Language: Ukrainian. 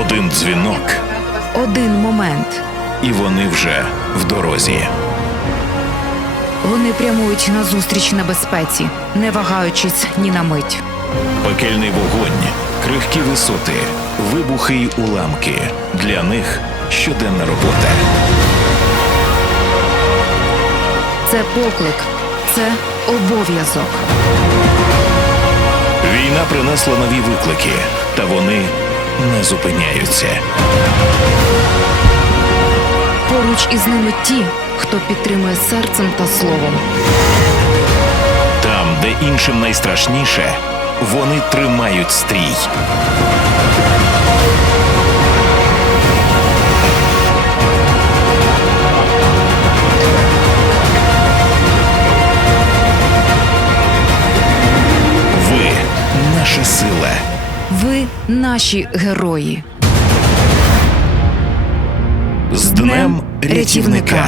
Один дзвінок, Один момент. і вони вже в дорозі. Вони прямують назустріч небезпеці, не вагаючись ні на мить. Пекельний вогонь, крихкі висоти, вибухи й уламки. Для них щоденна робота. Це поклик, це обов'язок. Війна принесла нові виклики, та вони не зупиняються. Поруч із ними ті, хто підтримує серцем та словом. Там, де іншим найстрашніше, вони тримають стрій. Наша сила. Ви наші герої. З Днем рятівника.